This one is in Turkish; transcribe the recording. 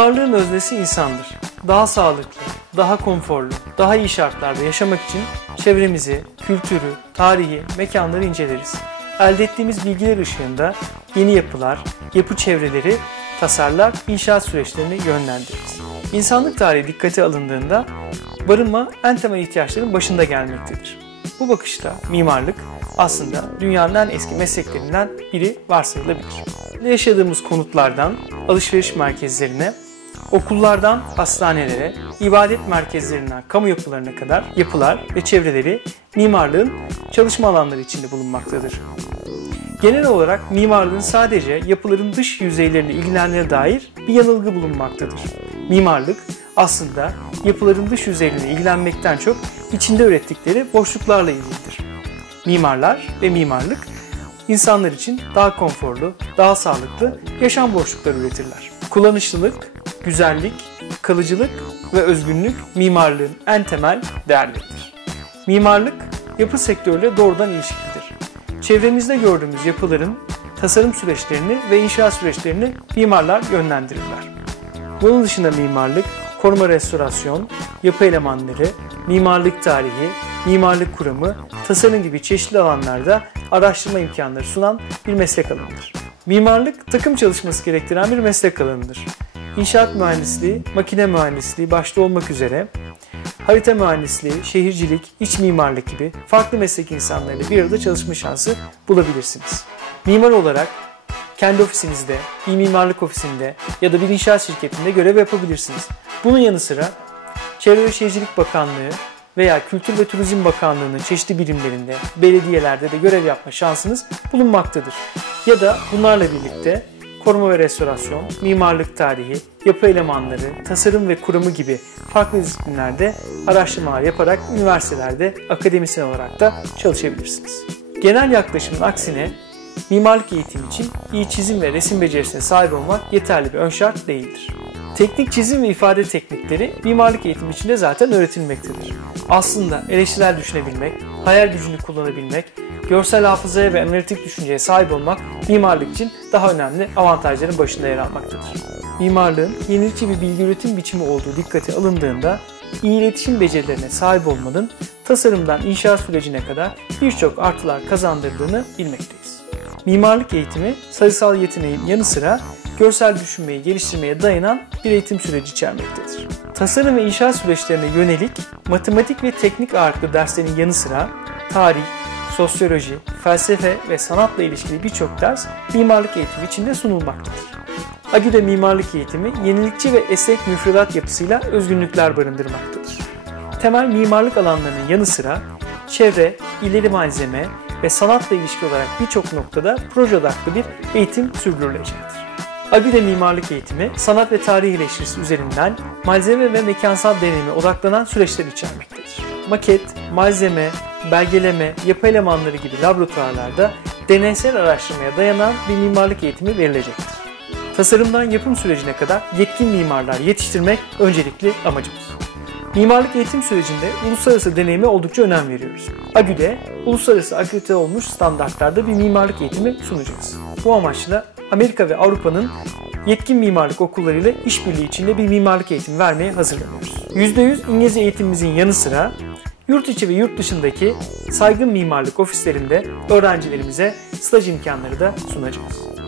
Mimarlığın öznesi insandır. Daha sağlıklı, daha konforlu, daha iyi şartlarda yaşamak için çevremizi, kültürü, tarihi, mekanları inceleriz. Elde ettiğimiz bilgiler ışığında yeni yapılar, yapı çevreleri tasarlar, inşaat süreçlerini yönlendiririz. İnsanlık tarihi dikkate alındığında barınma en temel ihtiyaçların başında gelmektedir. Bu bakışta mimarlık aslında dünyanın en eski mesleklerinden biri varsayılabilir. Yaşadığımız konutlardan alışveriş merkezlerine, okullardan hastanelere, ibadet merkezlerinden kamu yapılarına kadar yapılar ve çevreleri mimarlığın çalışma alanları içinde bulunmaktadır. Genel olarak mimarlığın sadece yapıların dış yüzeylerine ilgilendiğine dair bir yanılgı bulunmaktadır. Mimarlık aslında yapıların dış yüzeylerine ilgilenmekten çok içinde ürettikleri boşluklarla ilgilidir. Mimarlar ve mimarlık insanlar için daha konforlu, daha sağlıklı yaşam boşlukları üretirler. Kullanışlılık, güzellik, kalıcılık ve özgünlük mimarlığın en temel değerleridir. Mimarlık yapı sektörüyle doğrudan ilişkilidir. Çevremizde gördüğümüz yapıların tasarım süreçlerini ve inşaat süreçlerini mimarlar yönlendirirler. Bunun dışında mimarlık, koruma restorasyon, yapı elemanları, mimarlık tarihi, mimarlık kuramı, tasarım gibi çeşitli alanlarda araştırma imkanları sunan bir meslek alanıdır. Mimarlık takım çalışması gerektiren bir meslek alanıdır. İnşaat mühendisliği, makine mühendisliği başta olmak üzere harita mühendisliği, şehircilik, iç mimarlık gibi farklı meslek insanlarıyla bir arada çalışma şansı bulabilirsiniz. Mimar olarak kendi ofisinizde, bir mimarlık ofisinde ya da bir inşaat şirketinde görev yapabilirsiniz. Bunun yanı sıra Çevre ve Şehircilik Bakanlığı veya Kültür ve Turizm Bakanlığı'nın çeşitli birimlerinde, belediyelerde de görev yapma şansınız bulunmaktadır. Ya da bunlarla birlikte koruma ve restorasyon, mimarlık tarihi, yapı elemanları, tasarım ve kuramı gibi farklı disiplinlerde araştırmalar yaparak üniversitelerde akademisyen olarak da çalışabilirsiniz. Genel yaklaşımın aksine mimarlık eğitimi için iyi çizim ve resim becerisine sahip olmak yeterli bir ön şart değildir. Teknik çizim ve ifade teknikleri mimarlık eğitimi içinde zaten öğretilmektedir. Aslında eleştirel düşünebilmek, hayal gücünü kullanabilmek, görsel hafızaya ve analitik düşünceye sahip olmak mimarlık için daha önemli avantajların başında yer almaktadır. Mimarlığın yenilikçi bir bilgi üretim biçimi olduğu dikkate alındığında iyi iletişim becerilerine sahip olmanın tasarımdan inşaat sürecine kadar birçok artılar kazandırdığını bilmekteyiz. Mimarlık eğitimi sayısal yeteneğin yanı sıra görsel düşünmeyi geliştirmeye dayanan bir eğitim süreci içermektedir. Tasarım ve inşaat süreçlerine yönelik matematik ve teknik ağırlıklı derslerin yanı sıra tarih, sosyoloji, felsefe ve sanatla ilişkili birçok ders mimarlık eğitimi içinde sunulmaktadır. Agüde mimarlık eğitimi yenilikçi ve esnek müfredat yapısıyla özgünlükler barındırmaktadır. Temel mimarlık alanlarının yanı sıra çevre, ileri malzeme ve sanatla ilişki olarak birçok noktada proje odaklı bir eğitim sürdürülecektir. Agüde mimarlık eğitimi, sanat ve tarih ilişkisi üzerinden malzeme ve mekansal deneyime odaklanan süreçler içermektedir. Maket, malzeme, belgeleme, yapı elemanları gibi laboratuvarlarda deneysel araştırmaya dayanan bir mimarlık eğitimi verilecektir. Tasarımdan yapım sürecine kadar yetkin mimarlar yetiştirmek öncelikli amacımız. Mimarlık eğitim sürecinde uluslararası deneyime oldukça önem veriyoruz. AGÜ'de uluslararası akredite olmuş standartlarda bir mimarlık eğitimi sunacağız. Bu amaçla Amerika ve Avrupa'nın yetkin mimarlık okullarıyla işbirliği içinde bir mimarlık eğitimi vermeye hazırlanıyoruz. %100 İngilizce eğitimimizin yanı sıra yurt içi ve yurt dışındaki saygın mimarlık ofislerinde öğrencilerimize staj imkanları da sunacağız.